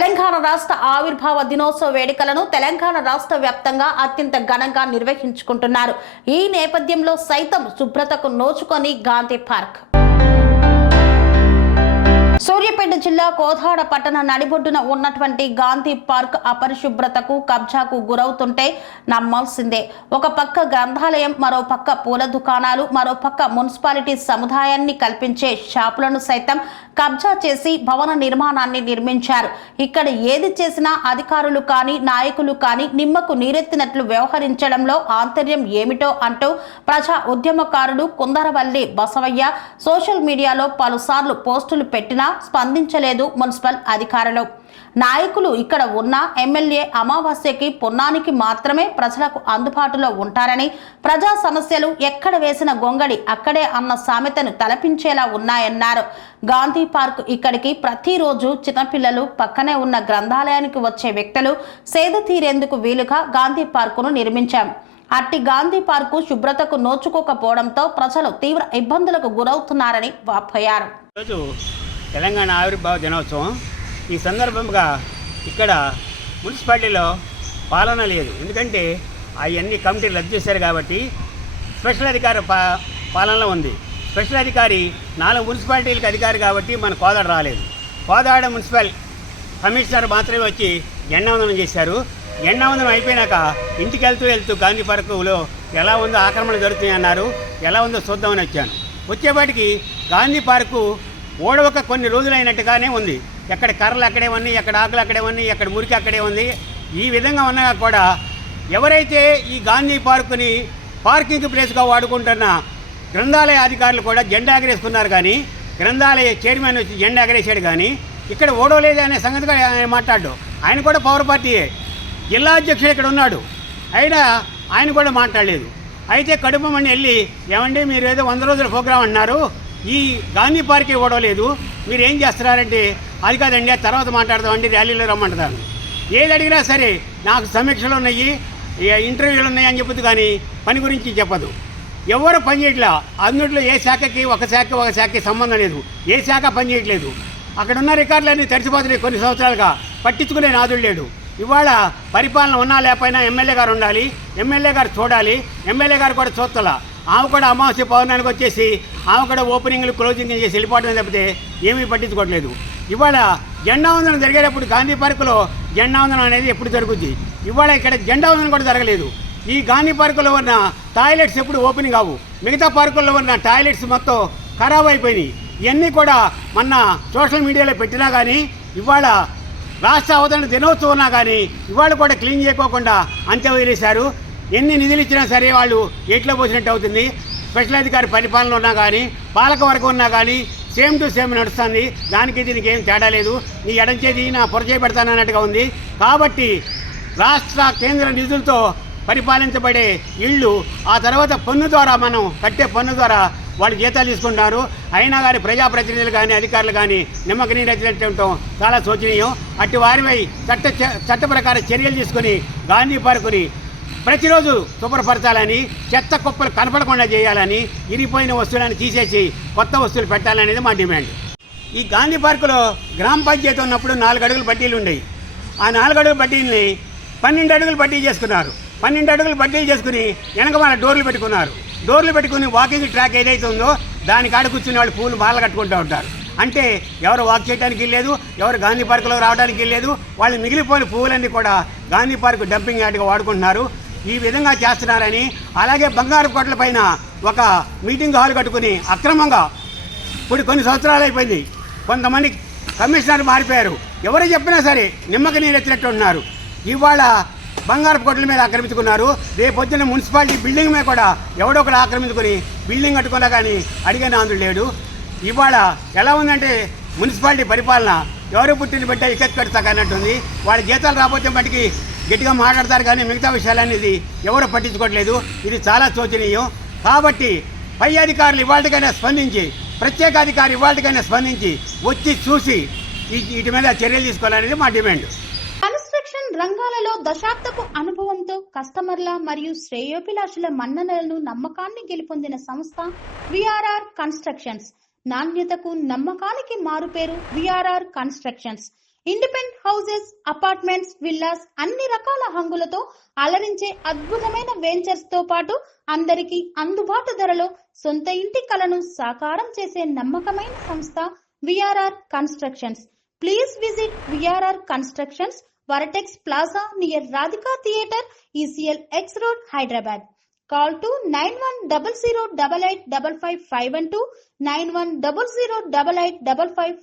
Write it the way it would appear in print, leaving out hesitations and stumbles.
తెలంగాణ రాష్ట్ర ఆవిర్భావ దినోత్సవ వేడుకలను తెలంగాణ రాష్ట్ర వ్యాప్తంగా అత్యంత ఘనంగా నిర్వహించుకుంటున్నారు. ఈ నేపథ్యంలో సైతం శుభ్రతకు నోచుకొని గాంధీ పార్క్ సూర్యాపేట జిల్లా కోదాడ పట్టణ నడిబొడ్డున ఉన్నటువంటి గాంధీ పార్క్ అపరిశుభ్రతకు కబ్జాకు గురవుతుంటే నమ్మాల్సిందే. ఒక పక్క గ్రంథాలయం, మరో పక్క పూల దుకాణాలు, మరో పక్క మున్సిపాలిటీ సముదాయాన్ని కల్పించే షాపులను సైతం కబ్జా చేసి భవన నిర్మాణాన్ని నిర్మించారు. ఇక్కడ ఏది చేసినా అధికారులు కానీ నాయకులు కానీ నిమ్మకు నీరెత్తినట్లు వ్యవహరించడంలో ఆంతర్యం ఏమిటో అంటూ ప్రజా ఉద్యమకారుడు కుందరవల్లి బసవయ్య సోషల్ మీడియాలో పలుసార్లు పోస్టులు పెట్టినా స్పందించలేదు మున్సిపల్ అధికారులు. నాయకులు ఇక్కడ ఉన్న ఎమ్మెల్యే అమావాస్యకి పున్నానికి మాత్రమే ప్రజలకు అందుబాటులో ఉంటారని, ప్రజా సమస్యలు ఎక్కడ వేసిన గొంగడి అక్కడే అన్న సామెతను తలపించేలా ఉన్నాయన్నారు. గాంధీ పార్క్ ఇక్కడికి ప్రతిరోజు చిన్నపిల్లలు, పక్కనే ఉన్న గ్రంథాలయానికి వచ్చే వ్యక్తులు సేద తీరేందుకు వీలుగా గాంధీ పార్కును నిర్మించాం. అట్టి గాంధీ పార్కు శుభ్రతకు నోచుకోకపోవడంతో ప్రజలు తీవ్ర ఇబ్బందులకు గురవుతున్నారని వాపోయారు. తెలంగాణ ఆవిర్భావ దినోత్సవం ఈ సందర్భంగా ఇక్కడ మున్సిపాలిటీలో పాలన లేదు. ఎందుకంటే అవన్నీ కమిటీలు రద్దు చేశారు కాబట్టి స్పెషల్ అధికారి పాలనలో ఉంది. స్పెషల్ అధికారి 4 మున్సిపాలిటీలకు అధికారి కాబట్టి మన కోదాడ రాలేదు. కోదాడ మున్సిపల్ కమిషనర్ మాత్రమే వచ్చి జెండావందనం చేశారు. జెండావందనం అయిపోయినాక ఇంటికి వెళ్తూ గాంధీ పార్కులో ఎలా ఉందో ఆక్రమణ జరుగుతున్నాయి అన్నారు. ఎలా ఉందో చూద్దామని వచ్చాను. వచ్చేపాటికి గాంధీ పార్కు ఓడవక కొన్ని రోజులైనట్టుగానే ఉంది. ఎక్కడ కర్రలు అక్కడే ఉన్నాయి, ఎక్కడ ఆకులు అక్కడే ఉన్నాయి, ఎక్కడ మురికి అక్కడే ఉంది. ఈ విధంగా ఉన్నా కూడా ఎవరైతే ఈ గాంధీ పార్కుని పార్కింగ్ ప్లేస్గా వాడుకుంటున్న గ్రంథాలయ అధికారులు కూడా జెండా ఎగరేసుకున్నారు. కానీ గ్రంథాలయ చైర్మన్ వచ్చి జెండా ఎగరేసాడు. కానీ ఇక్కడ ఓడవలేదు అనే సంగతిగా ఆయన మాట్లాడు. ఆయన కూడా పవర్ పార్టీయే, జిల్లా అధ్యక్షుడు ఇక్కడ ఉన్నాడు. అయినా ఆయన కూడా మాట్లాడలేదు. అయితే కడుపమని వెళ్ళి, ఏమండి మీరు ఏదో 100 రోజుల ప్రోగ్రాం అన్నారు, ఈ గాంధీ పార్కే ఓడవలేదు, మీరు ఏం చేస్తున్నారంటే అది కాదండి తర్వాత మాట్లాడదామండి, ర్యాలీలో రమ్మంటారు. ఏది అడిగినా సరే నాకు సమీక్షలు ఉన్నాయి, ఇంటర్వ్యూలు ఉన్నాయి అని చెప్పుద్దు, కానీ పని గురించి చెప్పదు. ఎవరు పని చేయట్లా. అందులో ఏ శాఖకి ఒక శాఖకి సంబంధం లేదు. ఏ శాఖ పని చేయట్లేదు. అక్కడ ఉన్న రికార్డులన్నీ తడిసిపోతున్నాయి కొన్ని సంవత్సరాలుగా. పట్టించుకునే నాదుడు లేడు. ఇవాళ పరిపాలన ఉన్నా లేకపోయినా ఎమ్మెల్యే గారు ఉండాలి, ఎమ్మెల్యే గారు చూడాలి. ఎమ్మెల్యే గారు కూడా చూస్తలా. ఆమె కూడా అమావాస్య పౌర్ణానికి వచ్చేసి ఆమె కూడా ఓపెనింగ్లు క్లోజింగ్ చేసి వెళ్ళిపోవడం తప్పితే ఏమీ పట్టించుకోవట్లేదు. ఇవాళ జెండావందనం జరిగేటప్పుడు గాంధీ పార్కులో జెండావందనం అనేది ఎప్పుడు జరుగుద్ది. ఇవాళ ఇక్కడ జెండావందనం కూడా జరగలేదు. ఈ గాంధీ పార్కులో ఉన్న టాయిలెట్స్ ఎప్పుడు ఓపెనింగ్ కావు. మిగతా పార్కుల్లో ఉన్న టాయిలెట్స్ మొత్తం ఖరాబ్ అయిపోయినాయి. ఇవన్నీ కూడా మొన్న సోషల్ మీడియాలో పెట్టినా కానీ ఇవాళ రాష్ట్ర అవతరణ దినోత్సవం ఉన్నా కానీ ఇవాళ కూడా క్లీన్ చేయకోకుండా అంతే వదిలేశారు. ఎన్ని నిధులు ఇచ్చినా సరే వాళ్ళు ఎట్లో పోసినట్టు అవుతుంది. స్పెషల్ అధికారి పరిపాలన ఉన్నా కానీ పాలక వర్గం ఉన్నా కానీ సేమ్ టు సేమ్ నడుస్తుంది. దానికి దీనికి ఏం తేడా లేదు. నీ ఎడంచేది నా పొరచేయబెడతానన్నట్టుగా ఉంది. కాబట్టి రాష్ట్ర కేంద్ర నిధులతో పరిపాలించబడే ఇళ్ళు ఆ తర్వాత పన్ను ద్వారా మనం కట్టే పన్ను ద్వారా వాళ్ళు జీతాలు తీసుకుంటారు. అయినా కానీ ప్రజాప్రతినిధులు కానీ అధికారులు కానీ నిమ్మక నీరెత్తినట్టు ఉండటం చాలా శోచనీయం. అట్టి వారిపై చట్ట ప్రకారం చర్యలు తీసుకొని గాంధీ పార్కుని ప్రతిరోజు శుభ్రపరచాలని, చెత్త కుప్పలు కనపడకుండా చేయాలని, ఇరిగిపోయిన వస్తువులను తీసేసి కొత్త వస్తువులు పెట్టాలనేది మా డిమాండ్. ఈ గాంధీ పార్కులో గ్రామ పంచాయతీ ఉన్నప్పుడు 4 అడుగుల బడ్డీలు ఉండేవి. ఆ 4 అడుగుల బడ్డీలని 12 అడుగులు బడ్డీ చేసుకున్నారు. 12 అడుగులు బడ్డీలు చేసుకుని వెనక మన డోర్లు పెట్టుకున్నారు. డోర్లు పెట్టుకుని వాకింగ్ ట్రాక్ ఏదైతే ఉందో దానికి ఆడ కూర్చుని వాళ్ళు పూలు మాలలు కట్టుకుంటూ ఉంటారు. అంటే ఎవరు వాక్ చేయడానికి లేదు, ఎవరు గాంధీ పార్కులో రావడానికి లేదు. వాళ్ళు మిగిలిపోయిన పువ్వులన్నీ కూడా గాంధీ పార్కు డంపింగ్ యార్డ్గా వాడుకుంటున్నారు. ఈ విధంగా చేస్తున్నారని, అలాగే బంగారు కోట్ల పైన ఒక మీటింగ్ హాల్ కట్టుకుని అక్రమంగా ఇప్పుడు కొన్ని సంవత్సరాలు అయిపోయింది. కొంతమంది కమిషనర్ మారిపోయారు. ఎవరు చెప్పినా సరే నిమ్మక నీరెత్తినట్టు ఉన్నారు. ఇవాళ బంగారు కోట్ల మీద ఆక్రమించుకున్నారు. రేపొద్దున మున్సిపాలిటీ బిల్డింగ్ మీద కూడా ఎవడో ఒకరు ఆక్రమించుకొని బిల్డింగ్ కట్టుకున్నా కానీ అడిగే నాందుడు లేడు. ఇవాళ ఎలా ఉందంటే మున్సిపాలిటీ పరిపాలన ఎవరు పుట్టిన బిడ్డ ఇకెక్కడుతాకన్నట్టుంది. వాళ్ళ జీతాలు రాబోతే మటుకి గట్టిగా మాట్లాడతారు కానీ మిగతా విషయాలనేది ఎవరు పట్టించుకోవట్లేదు. ఇది చాలా శోచనీయం. కాబట్టి పై అధికారులు ఇవాళకైనా స్పందించి, ప్రత్యేక అధికారి ఇవాళకైనా స్పందించి వచ్చి చూసి వీటి మీద చర్యలు తీసుకోవాలనేది మా డిమాండ్. కన్స్ట్రక్షన్ రంగాలలో దశాబ్దపు అనుభవంతో కస్టమర్ల మరియు శ్రేయోభిలాషుల మన్ననలను, నమ్మకాన్ని గెలుపొందిన సంస్థ విఆర్ఆర్ కన్స్ట్రక్షన్స్. నాణ్యతకు నమ్మకానికి మారుపేరు VRR constructions. Independent houses, apartments, villas అన్ని రకాల హంగులతో అలరించే అద్భుతమైన వెంచర్స్ తో పాటు అందరికీ అందుబాటు ధరలో సొంత ఇంటి కలను సాకారం చేసే నమ్మకమైన సంస్థ VRR constructions. Please visit VRR constructions, Varatex Plaza near Radhika Theatre, ECL X Road, Hyderabad. Call to 9100885551 91008855